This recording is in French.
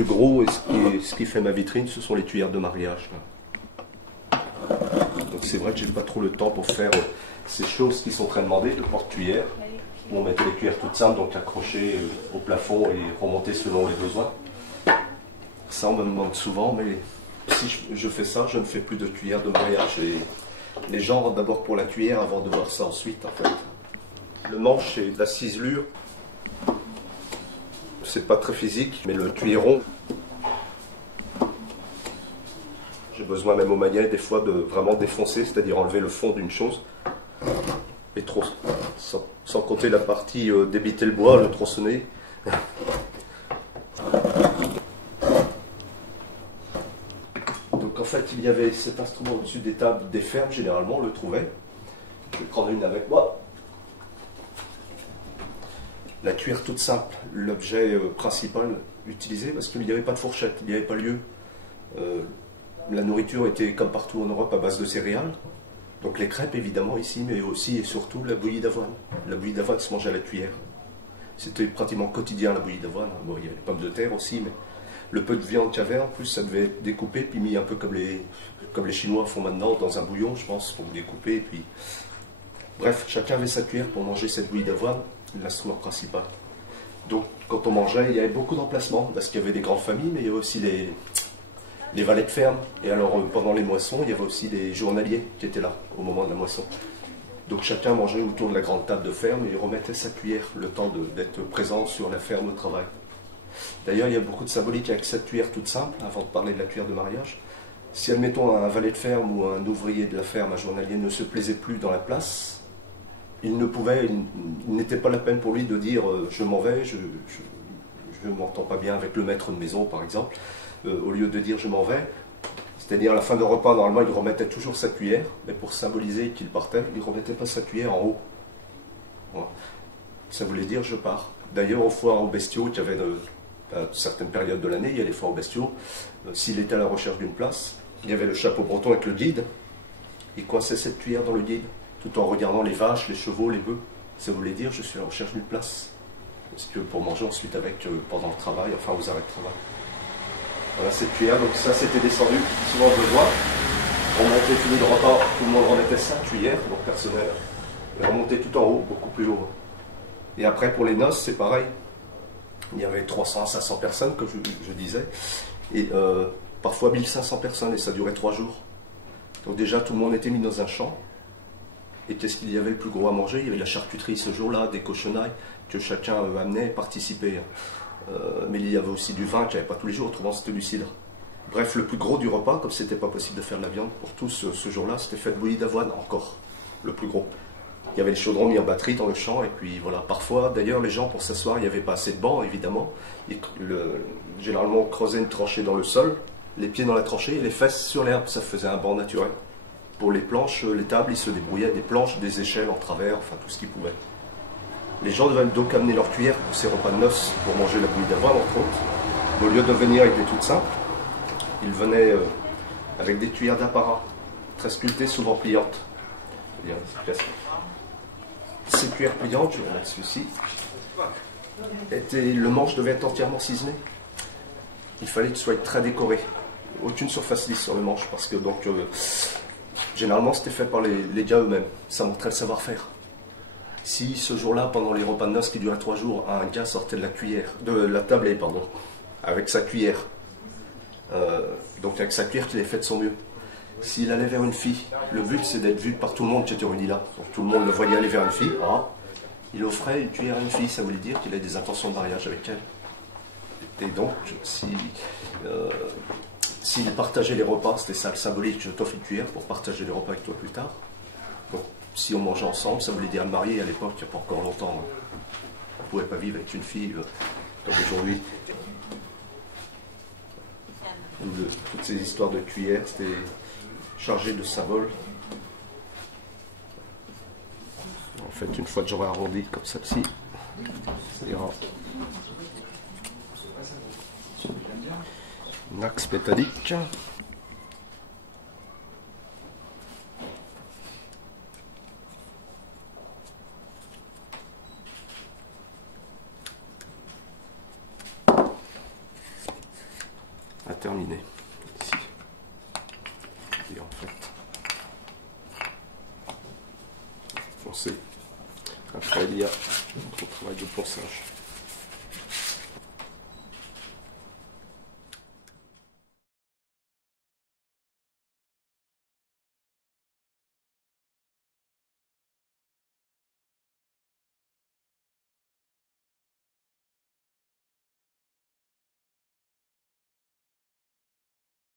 plus gros et ce qui fait ma vitrine, ce sont les tuyères de mariage. Là. Donc c'est vrai que j'ai pas trop le temps pour faire ces choses qui sont très demandées, de porte-tuyères, où on mettait les cuillères toutes simples, donc accrochées au plafond et remontées selon les besoins. Ça, on me demande souvent, mais si je fais ça, je ne fais plus de tuyères de mariage. Et les gens rentrent d'abord pour la tuyère avant de voir ça ensuite, en fait. Le manche, c'est de la ciselure. C'est pas très physique, mais le tuyéron, j'ai besoin même au manuel des fois de vraiment défoncer, c'est-à-dire enlever le fond d'une chose. Et trop, sans compter la partie débiter le bois, le tronçonner. Donc en fait, il y avait cet instrument au-dessus des tables des fermes, généralement on le trouvait. Je vais prendre une avec moi. La cuillère toute simple, l'objet principal utilisé, parce qu'il n'y avait pas de fourchette, il n'y avait pas lieu. La nourriture était comme partout en Europe à base de céréales. Donc les crêpes évidemment ici, mais aussi et surtout la bouillie d'avoine. La bouillie d'avoine se mangeait à la cuillère. C'était pratiquement quotidien la bouillie d'avoine. Bon, il y a les pommes de terre aussi, mais le peu de viande qu'il y avait, en plus ça devait être découpé, puis mis un peu comme les Chinois font maintenant, dans un bouillon, je pense, pour découper. Puis... Bref, chacun avait sa cuillère pour manger cette bouillie d'avoine, l'instrument principal. Donc quand on mangeait, il y avait beaucoup d'emplacements, parce qu'il y avait des grandes familles, mais il y avait aussi les valets de ferme. Et alors pendant les moissons, il y avait aussi des journaliers qui étaient là au moment de la moisson. Donc chacun mangeait autour de la grande table de ferme et remettait sa cuillère le temps d'être présent sur la ferme au travail. D'ailleurs, il y a beaucoup de symbolique avec cette cuillère toute simple, avant de parler de la cuillère de mariage. Si, admettons, un valet de ferme ou un ouvrier de la ferme, un journalier, ne se plaisait plus dans la place, il n'était pas la peine pour lui de dire je m'en vais, je ne m'entends pas bien avec le maître de maison, par exemple. Au lieu de dire je m'en vais, c'est-à-dire à la fin de repas, normalement, il remettait toujours sa cuillère, mais pour symboliser qu'il partait, il ne remettait pas sa cuillère en haut. Voilà. Ça voulait dire je pars. D'ailleurs, aux foires aux bestiaux, qu'il y avait à certaines périodes de l'année, il y a les foires aux bestiaux, s'il était à la recherche d'une place, il y avait le chapeau breton avec le guide, il coinçait cette cuillère dans le guide, tout en regardant les vaches, les chevaux, les bœufs. Ça voulait dire je suis à la recherche d'une place. Parce que pour manger ensuite avec pendant le travail, enfin aux arrêts de travail. Voilà cette cuillère, donc ça c'était descendu, souvent je le vois. On montait fini le repas, tout le monde remettait sa cuillère, donc personnel, et remontait tout en haut, beaucoup plus haut. Et après pour les noces, c'est pareil. Il y avait 300 à 500 personnes, comme je disais, et parfois 1500 personnes, et ça durait 3 jours. Donc déjà tout le monde était mis dans un champ. Et qu'est-ce qu'il y avait le plus gros à manger? Il y avait la charcuterie ce jour-là, des cochonailles que chacun amenait et participait. Mais il y avait aussi du vin qu'il n'y avait pas tous les jours, autrement c'était du cidre. Bref, le plus gros du repas, comme c'était pas possible de faire de la viande pour tous ce jour-là, c'était fait de bouillie d'avoine encore, le plus gros. Il y avait le chaudron mis en batterie dans le champ, et puis voilà. Parfois, d'ailleurs, les gens pour s'asseoir, il n'y avait pas assez de bancs, évidemment. Généralement, on creusait une tranchée dans le sol, les pieds dans la tranchée et les fesses sur l'herbe, ça faisait un banc naturel. Pour les planches, les tables, ils se débrouillaient, des planches, des échelles en travers, enfin tout ce qu'ils pouvaient. Les gens devaient donc amener leur cuillère pour ces repas de noces, pour manger la bouillie d'avoine, entre autres. Au lieu de venir avec des toutes simples, ils venaient avec des cuillères d'apparat, très sculptées, souvent pliantes. Ces cuillères pliantes, je vais remettre celui-ci, le manche devait être entièrement ciselé. Il fallait qu'il soit très décoré. Aucune surface lisse sur le manche, parce que donc... généralement, c'était fait par les gars eux-mêmes. Ça montrait le savoir-faire. Si ce jour-là, pendant les repas de noces qui duraient 3 jours, un gars sortait de la tablée, avec sa cuillère, donc avec sa cuillère qu'il avait fait de son mieux. S'il allait vers une fille, le but c'est d'être vu par tout le monde qui était réuni là. Donc tout le monde le voyait aller vers une fille. Il offrait une cuillère à une fille, ça voulait dire qu'il avait des intentions de mariage avec elle. Et donc, s'il partageait les repas, c'était ça le symbolique, je t'offre une cuillère pour partager les repas avec toi plus tard. Donc, si on mangeait ensemble, ça voulait dire le marié à l'époque, il n'y a pas encore longtemps. On ne pouvait pas vivre avec une fille comme aujourd'hui. Toutes ces histoires de cuillères, c'était chargé de symboles. En fait, une fois que j'aurai arrondi comme celle-ci, ça ira. Un axe métallique. Et en fait, on sait, après il y a notre travail de ponçage.